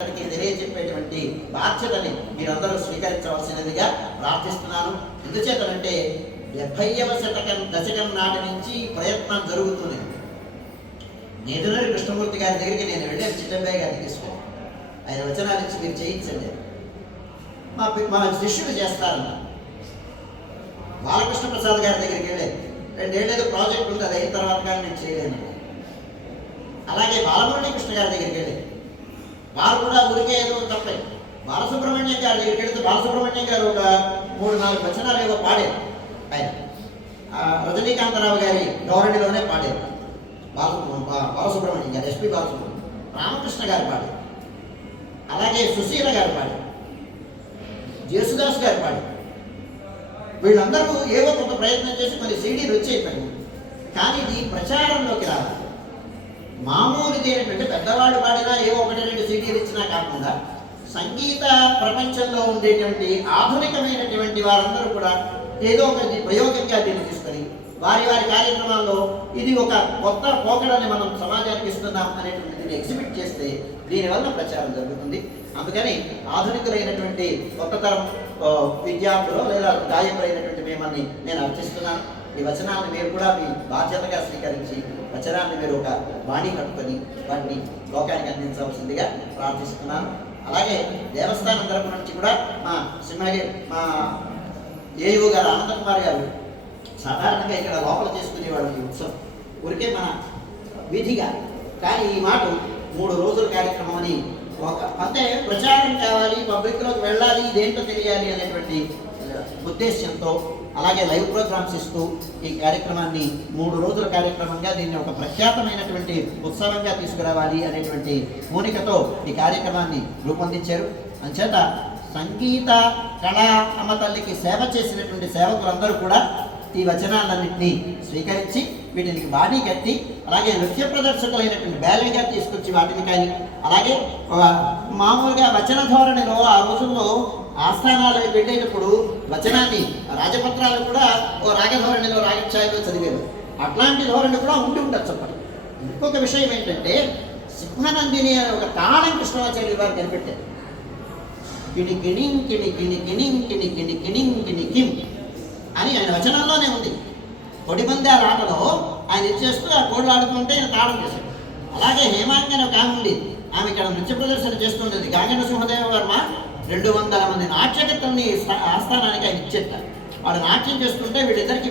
తెలియజెప్పేటువంటి బాధ్యతని మీరందరూ స్వీకరించవలసినదిగా ప్రార్థిస్తున్నాను. ఎందుచేతనంటే 70వ దశకం నాటి నుంచి ప్రయత్నం జరుగుతుంది. నేదునూరి కృష్ణమూర్తి గారి దగ్గరికి నేను వెళ్ళాను, చిట్టంబయ్య గారిని తీసుకొని ఆయన వచనాలు ఇచ్చి మీరు చేయించండి, మన శిష్యులు చేస్తారన్న. బాలకృష్ణ ప్రసాద్ గారి దగ్గరికి వెళ్ళే 2 ఏళ్ళేదో ప్రాజెక్ట్ ఉంది, అది అయిన తర్వాత కానీ నేను చేయలేను. అలాగే బాలమురళీ కృష్ణ గారి దగ్గరికి వెళ్ళే వారు కూడా ఊరికే ఏదో తప్పే. బాలసుబ్రహ్మణ్యం గారి దగ్గరికి వెళితే బాలసుబ్రహ్మణ్యం గారు ఒక 3-4 వచనాలు ఏవో పాడారు. ఆయన రజనీకాంతరావు గారి ధోరణిలోనే పాడారు. బాలసుబ్రహ్మణ్యం గారు, ఎస్పి బాలసుబ్రహ్మణ్యం, రామకృష్ణ గారు పాడారు, అలాగే సుశీల గారు పాడారు, జేసుదాస్ గారు పాడారు. వీళ్ళందరూ ఏవో కొంత ప్రయత్నం చేసి మరి సీడీలు వచ్చేయిపోయింది. కానీ ఇది ప్రచారంలోకి రావాలి. మామూలుది ఏంటంటే పెద్దవాడు పాడినా ఏవో 1-2 సీడీలు ఇచ్చినా కాకుండా సంగీత ప్రపంచంలో ఉండేటువంటి ఆధునికమైనటువంటి వారందరూ కూడా ఏదో ఒక ప్రయోగంగా దీన్ని తీసుకొని వారి కార్యక్రమాల్లో ఇది ఒక కొత్త పోకడని మనం సమాజానికి ఇస్తున్నాం అనేటువంటిది ఎగ్జిబిట్ చేస్తే దీనివల్ల ప్రచారం జరుగుతుంది. అందుకని ఆధునికులైనటువంటి కొత్త తరం విద్యార్థులు లేదా గాయకులైనటువంటి మేమని నేను అర్థిస్తున్నాను. ఈ వచనాలను మీరు కూడా మీ బాధ్యతగా స్వీకరించి వచనాన్ని మీరు ఒక బాణీ కట్టుకొని వాటిని లోకానికి అందించవలసిందిగా ప్రార్థిస్తున్నాను. అలాగే దేవస్థానం తరపు నుంచి కూడా మా ఏయూ గారు ఆనందకుమార్ గారు సాధారణంగా ఇక్కడ లోపల చేసుకునేవాడు ఈ ఉత్సవం, ఊరికే మన విధిగా. కానీ ఈ మాట 3 రోజుల కార్యక్రమం అని అంటే ప్రచారం కావాలి, పబ్లిక్లోకి వెళ్ళాలి, ఇదేంటో తెలియాలి అనేటువంటి ఉద్దేశ్యంతో అలాగే లైవ్ ప్రోగ్రామ్స్ ఇస్తూ ఈ కార్యక్రమాన్ని 3 రోజుల కార్యక్రమంగా దీన్ని ఒక ప్రఖ్యాతమైనటువంటి ఉత్సవంగా తీసుకురావాలి అనేటువంటి మూనికతో ఈ కార్యక్రమాన్ని రూపొందించారు. అంచేత సంగీత కళా అమ్మ తల్లికి సేవ చేసినటువంటి సేవకులందరూ కూడా ఈ వచనాలన్నింటినీ స్వీకరించి వీటికి బాడీ కట్టి అలాగే నృత్య ప్రదర్శకులైనటువంటి బ్యాలేగా తీసుకొచ్చి వాటిని కానీ అలాగే మామూలుగా వచన ధోరణిలో ఆ రోజుల్లో ఆస్థానాలకు వెళ్ళేటప్పుడు వచనాన్ని రాజపత్రాలు కూడా ఓ రాగధోరణిలో రాగఛాయలో చదివేది. అట్లాంటి ధోరణి కూడా ఉండొచ్చు. ఇంకొక విషయం ఏంటంటే సింహానందిని అనే ఒక తాళం కృష్ణమాచార్య వారు కనిపెట్టారు. కిణి కిణింగ్ కిణి కిణి కిణింగ్ కిణి కిణి కిణింగ్ కిణి కిం అని ఆయన వచనంలోనే ఉంది. కొడిబందాల ఆటలో ఆయన ఇచ్చేస్తూ ఆ కోళ్ళు ఆడుతుంటే ఆయన తాళం చేశాడు. అలాగే హేమాంగి అని ఒక ఆమె ఉండేది, ఆమె ఇక్కడ నృత్య ప్రదర్శన చేస్తుండేది. గాంగన సింహదేవ వర్మ 200 మంది నాట్యకర్తల్ని ఆస్థానానికి ఆయన ఇచ్చేస్తారు. వాడు నాట్యం చేస్తుంటే వీళ్ళిద్దరికి